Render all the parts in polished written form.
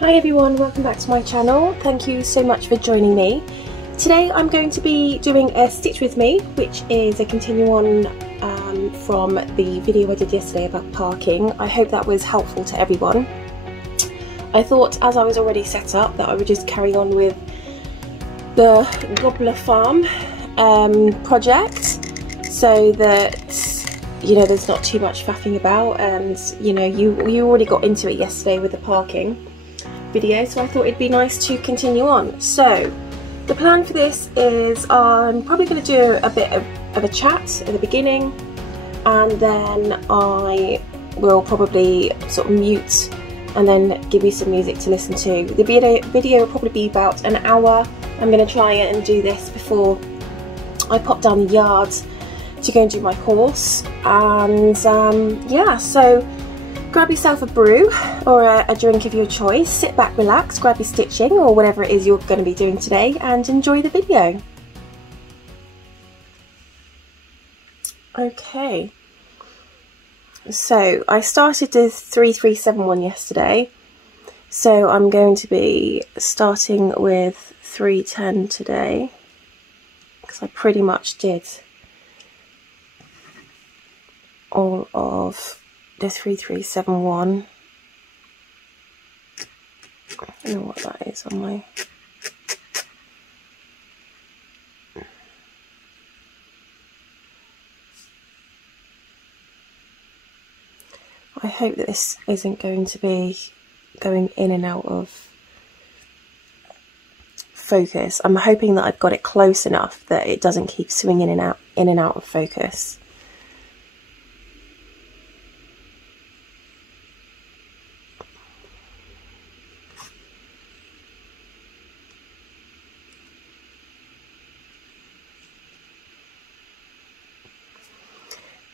Hi everyone, welcome back to my channel. Thank you so much for joining me. Today I'm going to be doing a stitch with me, which is a continue on from the video I did yesterday about parking. I hope that was helpful to everyone. I thought, as I was already set up, that I would just carry on with the Gobbler farm project, so that, you know, there's not too much faffing about, and you know, you already got into it yesterday with the parking video, so I thought it'd be nice to continue on. So the plan for this is I'm probably going to do a bit of a chat at the beginning, and then I will probably sort of mute and then give you some music to listen to. The video will probably be about an hour. I'm going to try and do this before I pop down the yard to go and do my horse, and yeah, so grab yourself a brew or a drink of your choice, sit back, relax, grab your stitching or whatever it is you're going to be doing today, and enjoy the video. Okay, so I started the 3371 yesterday, so I'm going to be starting with 310 today, because I pretty much did all of the 3371. I don't know what that is on my... I hope that this isn't going to be going in and out of focus. I'm hoping that I've got it close enough that it doesn't keep swinging in and out of focus.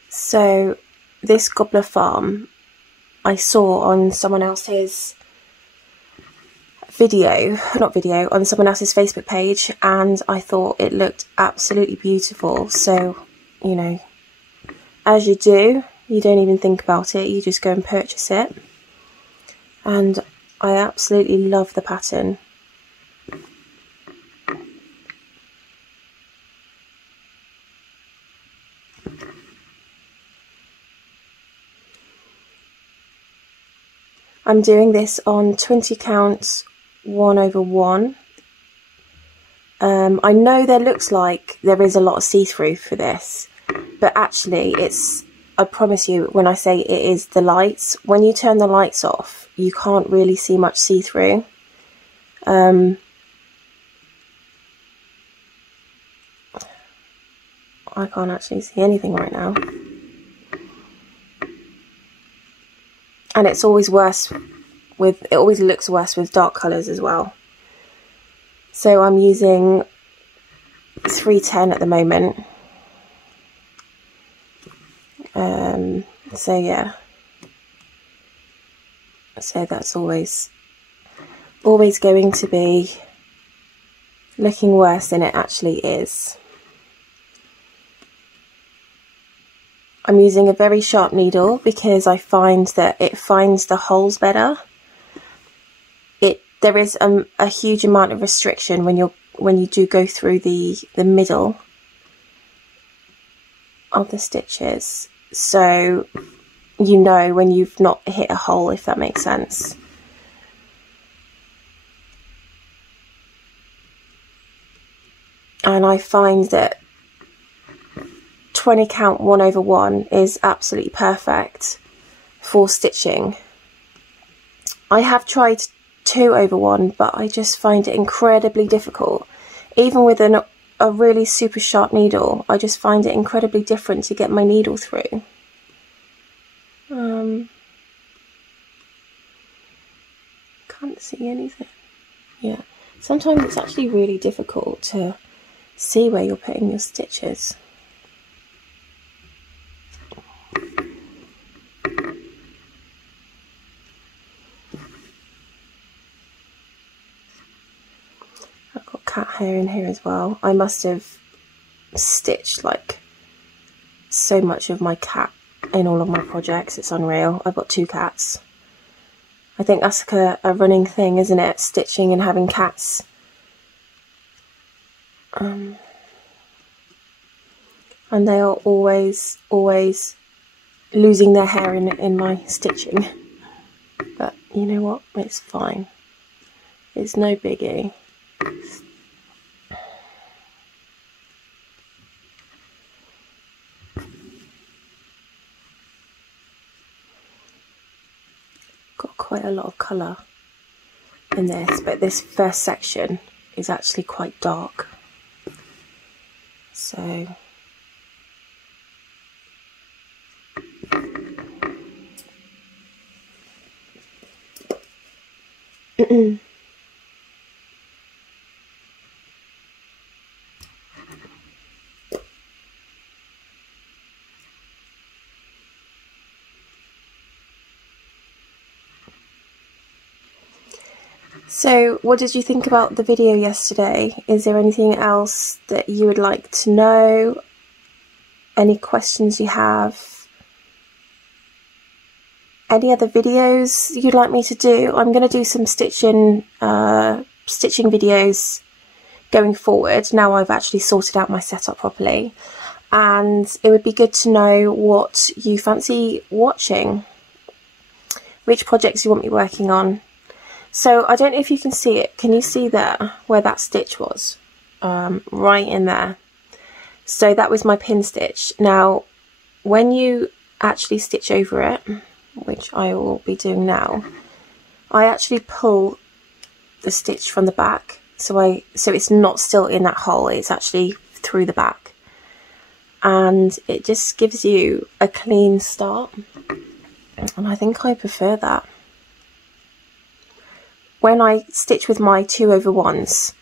So this Gobbler farm I saw on someone else's on someone else's Facebook page, and I thought it looked absolutely beautiful. So, you know, as you do, you don't even think about it, you just go and purchase it. And I absolutely love the pattern. I'm doing this on 20 counts 1/1. I know there looks like there is a lot of see-through for this, but actually it's, I promise you when I say it is the lights. When you turn the lights off, you can't really see much see-through. I can't actually see anything right now. And it's always worse with, it always looks worse with dark colours as well. So I'm using 310 at the moment. So yeah. So that's always going to be looking worse than it actually is. I'm using a very sharp needle because I find that it finds the holes better. There is a huge amount of restriction when you do go through the middle of the stitches, so you know when you've not hit a hole, if that makes sense. And I find that 20 count 1/1 is absolutely perfect for stitching. I have tried 2/1, but I just find it incredibly difficult. Even with a really super sharp needle, I just find it incredibly different to get my needle through. Can't see anything. Yeah, sometimes it's actually really difficult to see where you're putting your stitches. cat hair in here as well. I must have stitched like so much of my cat in all of my projects. It's unreal. I've got 2 cats. I think that's like a running thing, isn't it? Stitching and having cats. And they are always losing their hair in my stitching. But you know what? It's fine. It's no biggie. Got quite a lot of colour in this, but this first section is actually quite dark. So So what did you think about the video yesterday? Is there anything else that you would like to know? Any questions you have? Any other videos you'd like me to do? I'm going to do some stitching videos going forward, now I've actually sorted out my setup properly. And it would be good to know what you fancy watching, which projects you want me working on. So I don't know if you can see it. Can you see there where that stitch was? Right in there. So that was my pin stitch. Now, when you actually stitch over it, which I will be doing now, I actually pull the stitch from the back. So it's not still in that hole, it's actually through the back. And it just gives you a clean start. And I think I prefer that. When I stitch with my 2/1s,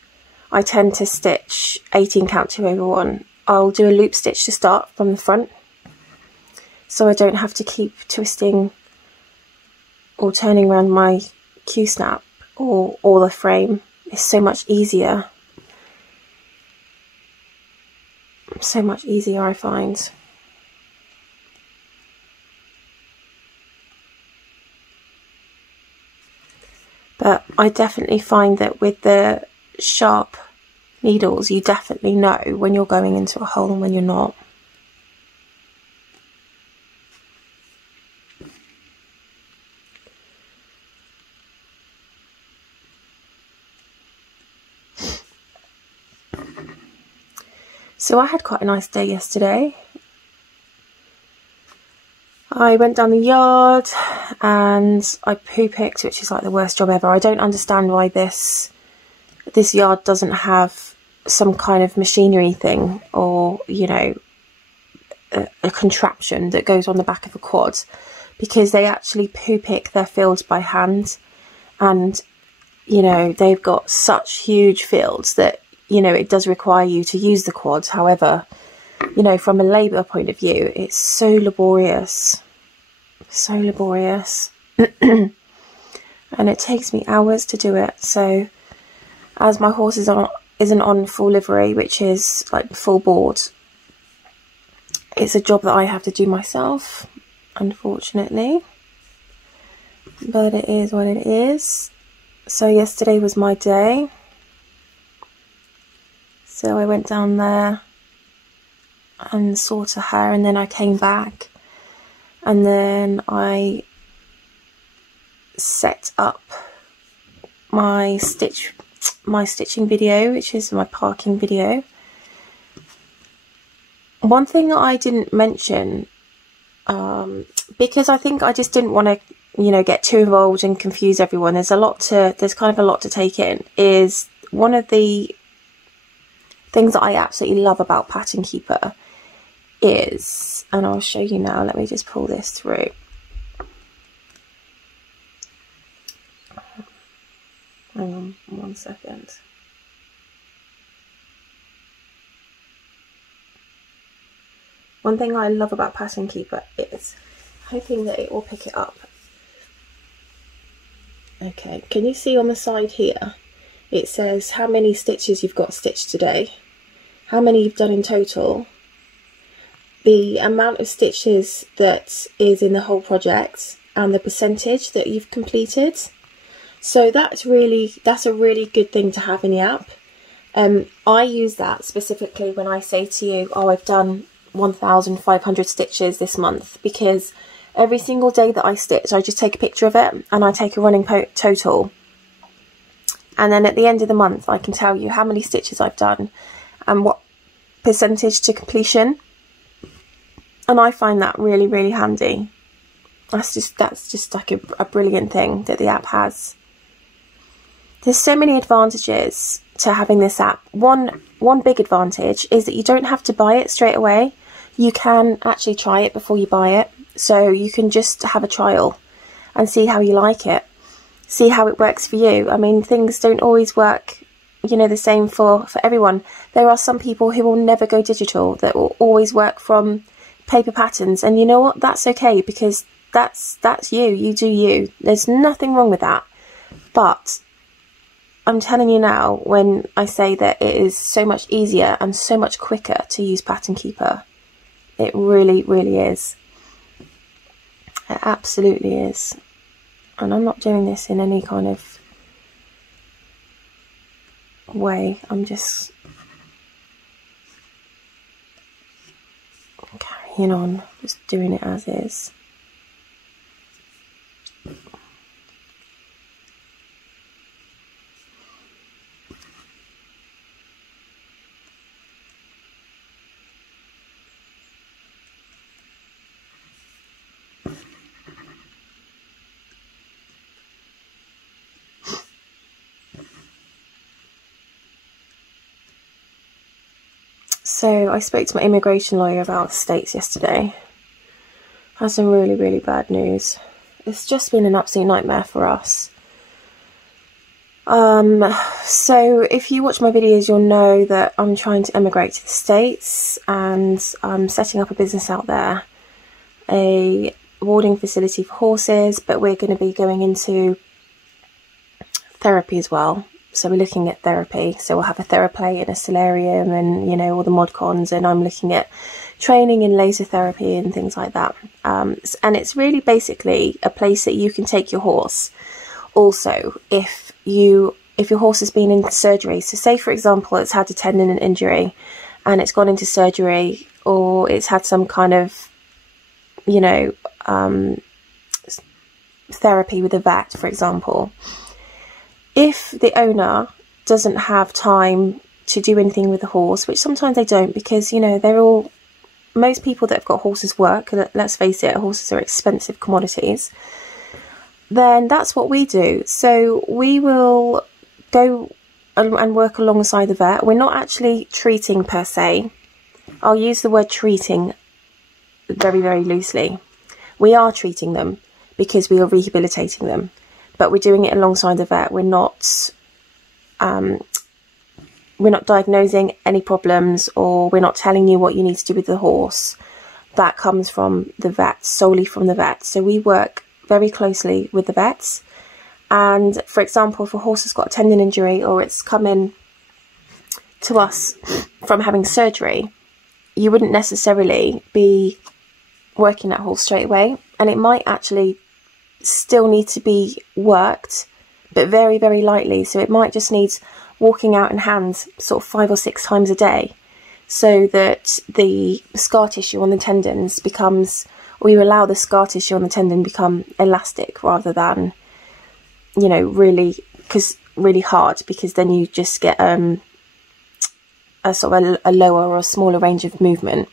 I tend to stitch 18 count 2/1. I'll do a loop stitch to start from the front, so I don't have to keep twisting or turning around my Q-snap or the frame. It's so much easier. So much easier, I find. But I definitely find that with the sharp needles, you definitely know when you're going into a hole and when you're not. So I had quite a nice day yesterday. I went down the yard and I poo picked, which is like the worst job ever. I don't understand why this yard doesn't have some kind of machinery thing, or, you know, a contraption that goes on the back of a quad, because they actually poo pick their fields by hand. And, you know, they've got such huge fields that, you know, it does require you to use the quads. However, you know, from a labour point of view, it's so laborious. So laborious. And it takes me hours to do it. So, as my horse isn't on full livery, which is like full board, it's a job that I have to do myself, unfortunately. But it is what it is. So yesterday was my day. So I went down there and saw to her, and then I came back, and then I set up my stitching video, which is my parking video. One thing I didn't mention, because I think I just didn't want to, you know, get too involved and confuse everyone. There's kind of a lot to take in. Is one of the things that I absolutely love about Pattern Keeper is, and I'll show you now, let me just pull this through. Hang on 1 second. One thing I love about Pattern Keeper is, hoping that it will pick it up. Okay, can you see on the side here? it says how many stitches you've got stitched today, how many you've done in total, the amount of stitches that is in the whole project, and the percentage that you've completed. So that's a really good thing to have in the app. I use that specifically when I say to you, oh, I've done 1,500 stitches this month, because every single day that I stitch, I just take a picture of it and I take a running total. And then at the end of the month, I can tell you how many stitches I've done and what percentage to completion. And I find that really, really handy. That's just like a brilliant thing that the app has. There's so many advantages to having this app. One big advantage is that you don't have to buy it straight away. You can actually try it before you buy it. So you can just have a trial and see how you like it. See how it works for you. I mean, things don't always work, you know, the same for everyone. There are some people who will never go digital, that will always work from paper patterns. And you know what? That's okay, because that's you. You do you. There's nothing wrong with that. But I'm telling you now, when I say that it is so much easier and so much quicker to use Pattern Keeper, it really, really is. It absolutely is. And I'm not doing this in any kind of way. I'm just carrying on, just doing it as is. So I spoke to my immigration lawyer about the States yesterday. I had some really, really bad news. It's just been an absolute nightmare for us. So if you watch my videos, you'll know that I'm trying to emigrate to the States, and I'm setting up a business out there, a boarding facility for horses, but we're going to be going into therapy as well. So we're looking at therapy. So we'll have a TheraPlate and a solarium and, you know, all the mod cons, and I'm looking at training in laser therapy and things like that. And it's really basically a place that you can take your horse. Also, if your horse has been in surgery, so say for example it's had a tendon injury and it's gone into surgery, or it's had some kind of, you know, therapy with a vet, for example. If the owner doesn't have time to do anything with the horse, which sometimes they don't, because, you know, most people that have got horses work, let's face it, horses are expensive commodities, then that's what we do. So we will go and work alongside the vet. We're not actually treating per se. I'll use the word treating very, very loosely. We are treating them because we are rehabilitating them. But we're doing it alongside the vet. We're not diagnosing any problems, or we're not telling you what you need to do with the horse. That comes from the vet, solely from the vet. So we work very closely with the vets. And for example, if a horse has got a tendon injury, or it's come in to us from having surgery, you wouldn't necessarily be working that horse straight away. And it might actually still need to be worked, but very, very lightly. So it might just need walking out in hand sort of 5 or 6 times a day, so that the scar tissue on the tendons becomes, or you allow the scar tissue on the tendon become elastic, rather than, you know, really hard, because then you just get a sort of a lower or a smaller range of movement.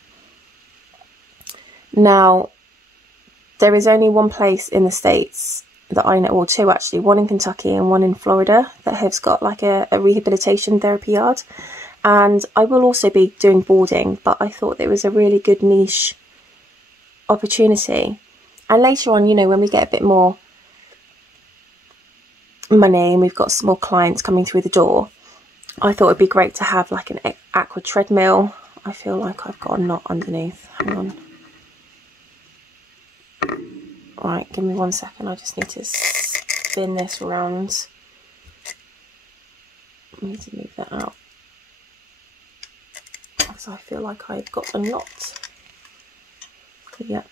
Now, there is only one place in the States that I know, or two actually, one in Kentucky and one in Florida, that has got like a rehabilitation therapy yard. And I will also be doing boarding, but I thought it was a really good niche opportunity. And later on, you know, when we get a bit more money and we've got some more clients coming through the door, I thought it'd be great to have like an aqua treadmill. I feel like I've got a knot underneath. Hang on. Alright, give me 1 second. I just need to spin this around. I need to move that out because I feel like I've got a knot. Yep.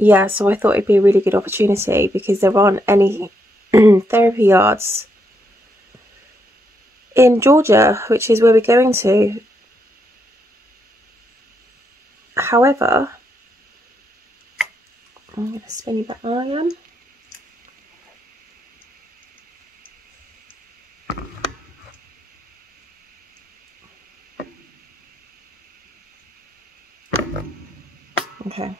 Yeah, so I thought it'd be a really good opportunity because there aren't any therapy yards in Georgia, which is where we're going to. However, I'm going to spin you back on again. Okay.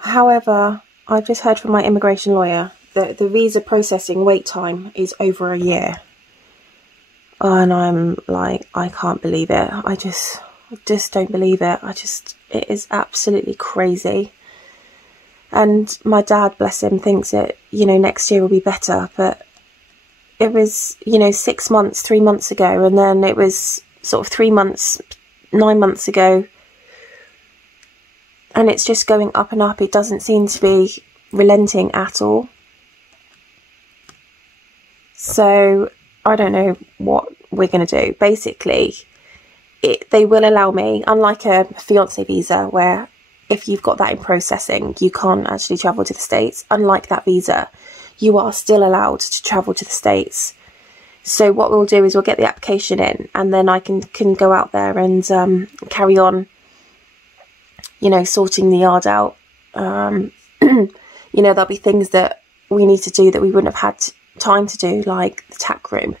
However, I've just heard from my immigration lawyer that the visa processing wait time is over a year. And I'm like, I can't believe it. I just don't believe it. It is absolutely crazy. And my dad, bless him, thinks that, you know, next year will be better. But it was, you know, 6 months, 3 months ago. And then it was sort of 3 months, 9 months ago. And it's just going up and up. It doesn't seem to be relenting at all. So I don't know what we're going to do. Basically, they will allow me, unlike a fiancé visa, where if you've got that in processing, you can't actually travel to the States. Unlike that visa, you are still allowed to travel to the States. So what we'll do is we'll get the application in, and then I can go out there and carry on, you know, sorting the yard out. You know, there'll be things that we need to do that we wouldn't have had time to do, like the tack room.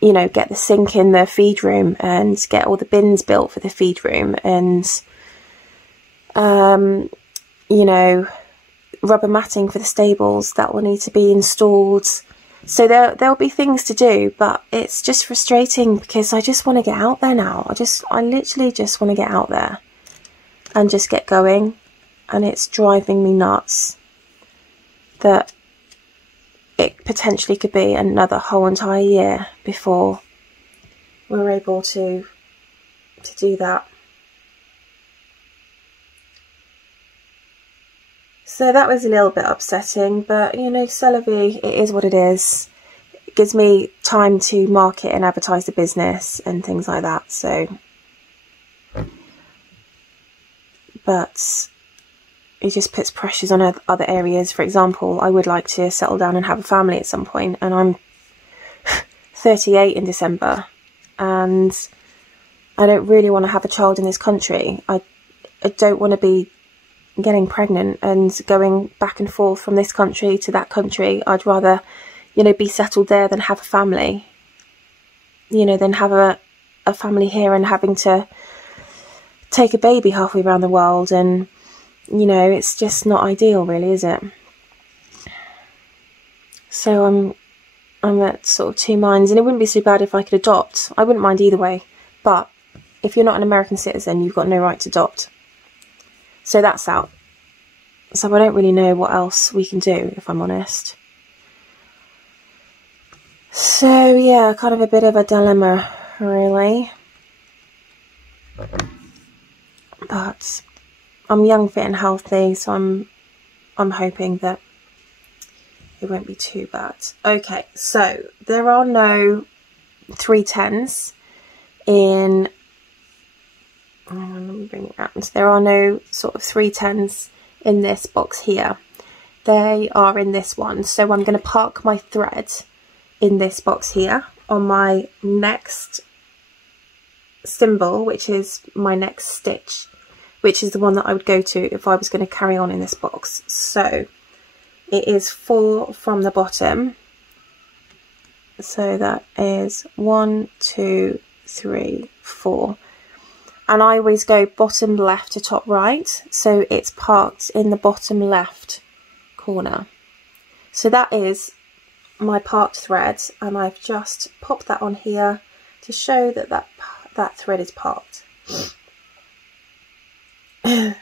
You know, get the sink in the feed room and get all the bins built for the feed room, and you know, rubber matting for the stables that will need to be installed. So there'll be things to do, but it's just frustrating because I just want to get out there now. I literally just want to get out there and just get going, and it's driving me nuts that it potentially could be another whole entire year before we're able to do that. So that was a little bit upsetting, but you know, c'est la vie, it is what it is. It gives me time to market and advertise the business and things like that. So, but it just puts pressures on other areas. For example, I would like to settle down and have a family at some point, and I'm 38 in December, and I don't really want to have a child in this country. I don't want to be getting pregnant and going back and forth from this country to that country. I'd rather, you know, be settled there than have a family, you know, than have a family here and having to take a baby halfway around the world. And you know, it's just not ideal, really, is it? So I'm at sort of two minds, and it wouldn't be so bad if I could adopt. I wouldn't mind either way, but if you're not an American citizen, you've got no right to adopt. So that's out. So I don't really know what else we can do, if I'm honest. So yeah, kind of a bit of a dilemma, really. But I'm young, fit and healthy, so I'm hoping that it won't be too bad. Okay, so there are no 310s in... let me bring it around. There are no sort of 310s in this box here. They are in this one. So I'm going to park my thread in this box here on my next symbol, which is my next stitch, which is the one that I would go to if I was going to carry on in this box. So it is 4 from the bottom. So that is 1, 2, 3, 4. And I always go bottom left to top right. So it's parked in the bottom left corner. So that is my parked thread. And I've just popped that on here to show that that thread is parked. I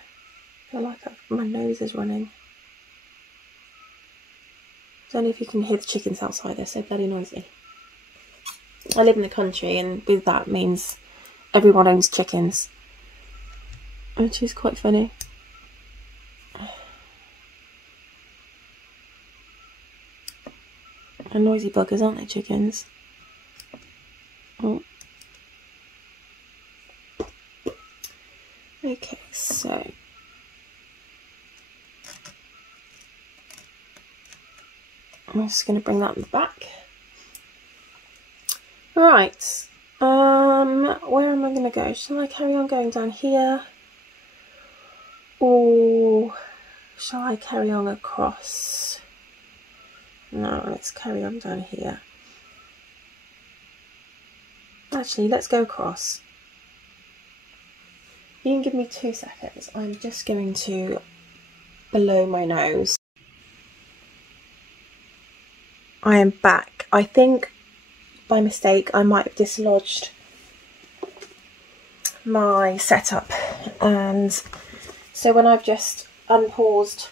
feel like my nose is running. I don't know if you can hear the chickens outside, they're so bloody noisy. I live in the country, and with that means everyone owns chickens, which is quite funny. They're noisy buggers, aren't they, chickens? Oh. Okay, so I'm just going to bring that in the back. Right, where am I going to go? Shall I carry on going down here? Or shall I carry on across? No, let's carry on down here. Actually, let's go across. You can give me 2 seconds. I'm just going to blow my nose. I am back. I think by mistake I might have dislodged my setup, and so when I've just unpaused,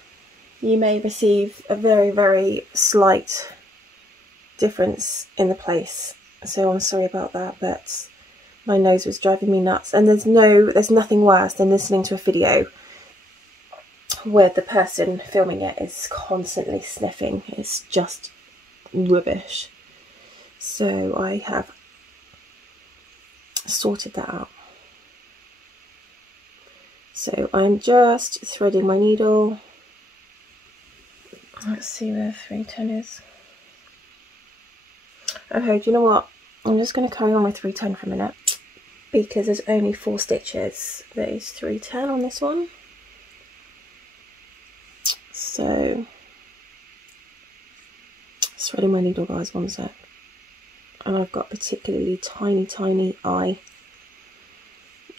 you may receive a very, very slight difference in the place. So I'm sorry about that, but my nose was driving me nuts, and there's nothing worse than listening to a video where the person filming it is constantly sniffing. It's just rubbish. So I have sorted that out. So I'm just threading my needle. Let's see where 310 is. Okay, do you know what? I'm just going to carry on with 310 for a minute, because there's only 4 stitches. There is 310 on this one. So, threading my needle, guys, 1 sec. And I've got a particularly tiny eye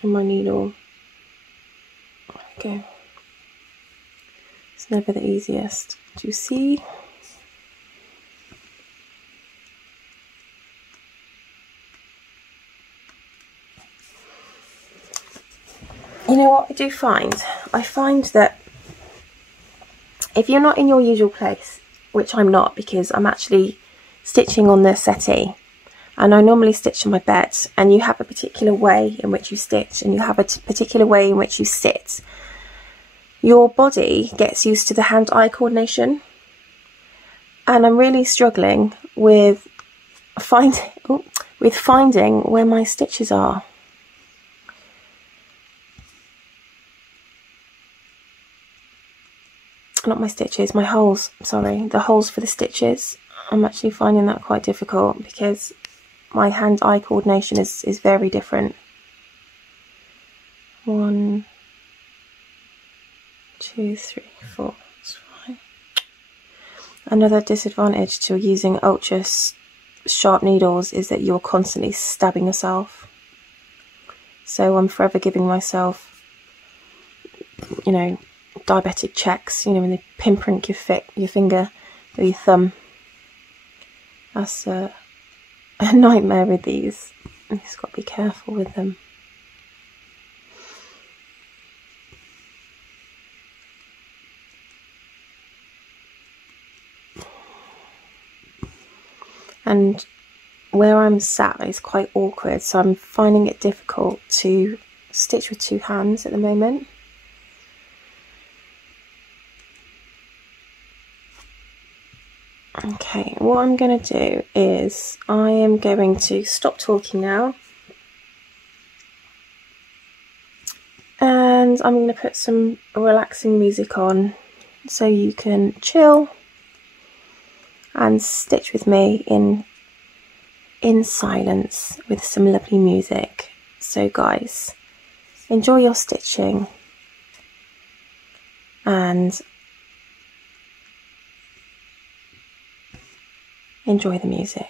in my needle. There we go. It's never the easiest. Do you see? You know what I do find? I find that if you're not in your usual place, which I'm not, because I'm actually stitching on the settee, and I normally stitch on my bed, and you have a particular way in which you stitch, and you have a particular way in which you sit, your body gets used to the hand-eye coordination, and I'm really struggling with finding where my stitches are. Not my stitches, my holes, sorry, the holes for the stitches. I'm actually finding that quite difficult because my hand-eye coordination is very different. 1, 2, 3, 4, that's fine. Another disadvantage to using ultra sharp needles is that you're constantly stabbing yourself. So I'm forever giving myself, you know, diabetic checks, you know, when they pinprick your finger or your thumb. That's a nightmare with these. You just got to be careful with them. And where I'm sat is quite awkward, so I'm finding it difficult to stitch with 2 hands at the moment. Okay, what I'm going to do is I am going to stop talking now, and I'm going to put some relaxing music on so you can chill and stitch with me in silence with some lovely music. So guys, enjoy your stitching and enjoy the music.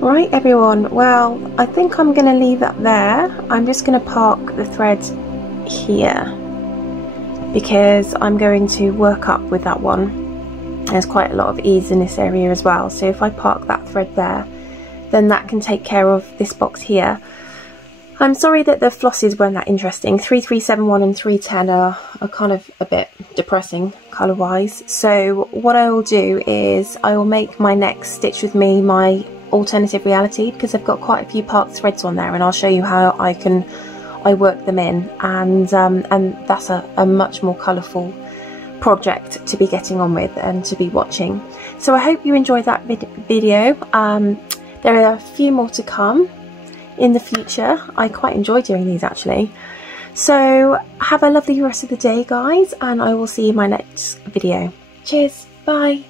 Right everyone, well I think I'm going to leave that there. I'm just going to park the thread here because I'm going to work up with that one. There's quite a lot of ease in this area as well, so if I park that thread there, then that can take care of this box here. I'm sorry that the flosses weren't that interesting. 3371 and 310 are kind of a bit depressing colour wise, so what I will do is I will make my next Stitch With Me my alternative reality, because I've got quite a few part threads on there, and I'll show you how I work them in, and that's a much more colourful project to be getting on with and to be watching. So I hope you enjoyed that video. There are a few more to come in the future. I quite enjoy doing these actually. So have a lovely rest of the day guys, and I will see you in my next video. Cheers, bye.